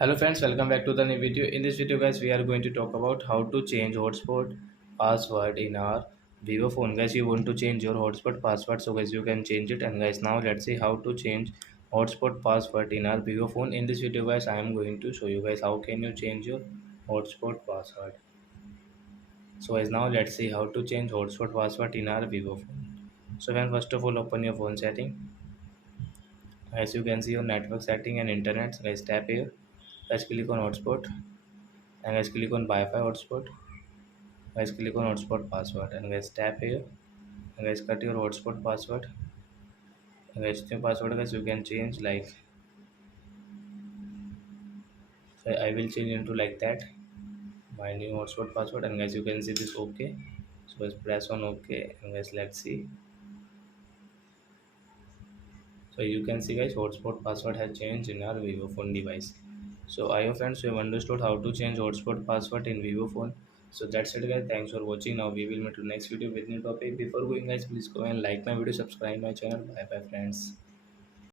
Hello friends, welcome back to the new video. In this video guys, we are going to talk about how to change hotspot password in our Vivo phone. Guys, you want to change your hotspot password, so guys you can change it. And guys, now let's see how to change hotspot password in our Vivo phone. In this video guys, I am going to show you guys how can you change your hotspot password. So guys, now let's see how to change hotspot password in our Vivo phone. So then first of all, open your phone setting. As you can see your network setting and internet, guys tap here. Guys, click on hotspot and guys click on Wi-Fi hotspot. Guys click on hotspot password and guys tap here and guys cut your hotspot password. And guys new password guys you can change like, so I will change into like that my new hotspot password. And guys you can see this okay. So guys press on okay and guys let's see. So you can see guys hotspot password has changed in our Vivo phone device. So I hope friends you have understood how to change hotspot password in Vivo phone. So that's it guys. Thanks for watching. Now we will meet to next video with new topic. Before going guys, please go and like my video, subscribe my channel. Bye bye friends.